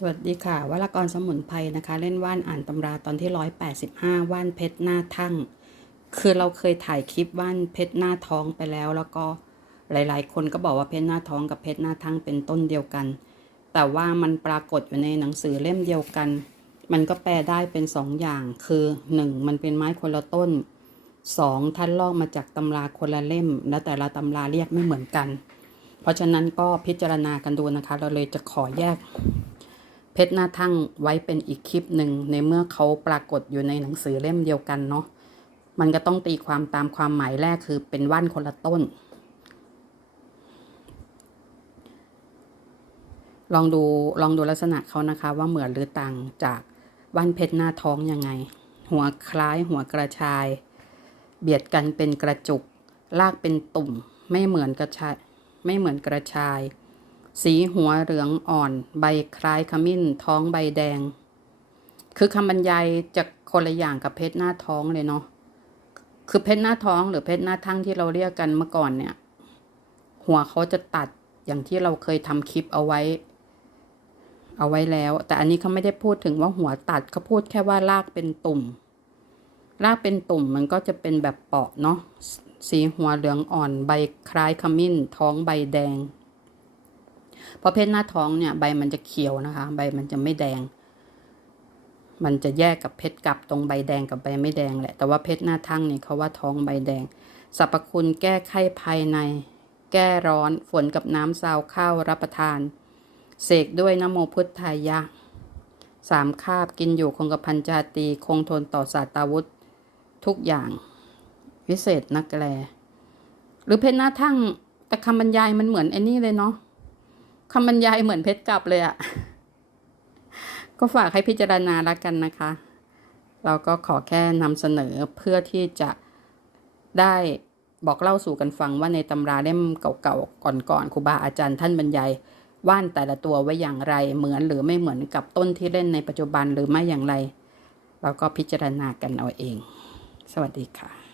สวัสดีค่ะวรากรสมุนไพรนะคะ เล่นว่านอ่านตำราตอนที่ 185 ว่านเพชรหน้าทั่ง คือเราเคยถ่ายคลิปว่านเพชรหน้าท้องไปแล้ว แล้วก็หลาย ๆ คนก็บอกว่าเพชรหน้าท้องกับเพชรหน้าทั่งเป็นต้นเดียวกัน แต่ว่ามันปรากฏอยู่ในหนังสือเล่มเดียวกัน มันก็แปลได้เป็นสองอย่างคือ 1. มันเป็นไม้คนละต้น 2. ท่านลอกมาจากตำราคนละเล่ม และแต่ละตำราเรียกไม่เหมือนกัน เพราะฉะนั้นก็พิจารณากันดูนะคะ เราเลยจะขอแยก เพชรหน้าทั่งไว้เป็นอีกคลิปหนึ่งในเมื่อเขาปรากฏอยู่ในหนังสือเล่มเดียวกันเนาะมันก็ต้องตีความตามความหมายแรกคือเป็นว่านคนละต้น ลองดูลองดูลักษณะเขานะคะว่าเหมือนหรือต่างจากว่านเพชรหน้าท้องยังไง หัวคล้ายหัวกระชาย เบียดกันเป็นกระจุก ลากเป็นตุ่ม ไม่เหมือนกระชายไม่เหมือนกระชาย สีหัวเหลืองอ่อน ใบคล้ายขมิ้น ท้องใบแดง คือคำบรรยายจะคนละอย่างกับเพชรหน้าท้องเลยเนาะคือเพชรหน้าท้องหรือเพชรหน้าทั้งที่เราเรียกกันเมื่อก่อนเนี่ย หัวเขาจะตัดอย่างที่เราเคยทำคลิปเอาไว้ เอาไว้แล้ว แต่อันนี้เขาไม่ได้พูดถึงว่าหัวตัดเขาพูดแค่ว่าลากเป็นตุ่มรากเป็นตุ่มมันก็จะเป็นแบบเปาะเนาะสีหัวเหลืองอ่อนใบคล้ายขมิ้น ท้องใบแดง เพราะเพชรหน้าท้องเนี่ยใบมันจะเขียวนะคะ ใบมันจะไม่แดง มันจะแยกกับเพชรกลับตรงใบแดงกับใบไม่แดงแหละ แต่ว่าเพชรหน้าทั่งเนี่ยเขาว่าท้องใบแดง สรรพคุณแก้ไข้ภายใน แก้ร้อน ฝนกับน้ำซาวข้าวรับประทาน เสกด้วยนโมพุทธายะสามคาบกินอยู่คงกับพันจาตีคงทนต่อศาสตาวุธทุกอย่างวิเศษนักแล หรือเพชรหน้าทั่งแต่คำบรรยายมันเหมือนไอ้นี่เลยเนาะ คำบรรยายเหมือนเพชรกลับเลยอะก็ฝากให้พิจารณาล้วกันนะคะ เราก็ขอแค่นำเสนอเพื่อที่จะได้บอกเล่าสู่กันฟังว่าในตำราเล่มเก่าๆก่อนๆครูบาอาจารย์ท่านบรรยายว่านแต่ละตัวไว้อย่างไรเหมือนหรือไม่เหมือนกับต้นที่เล่นในปัจจุบันหรือไม่อย่างไร เราก็พิจารณากันเอาเอง สวัสดีค่ะ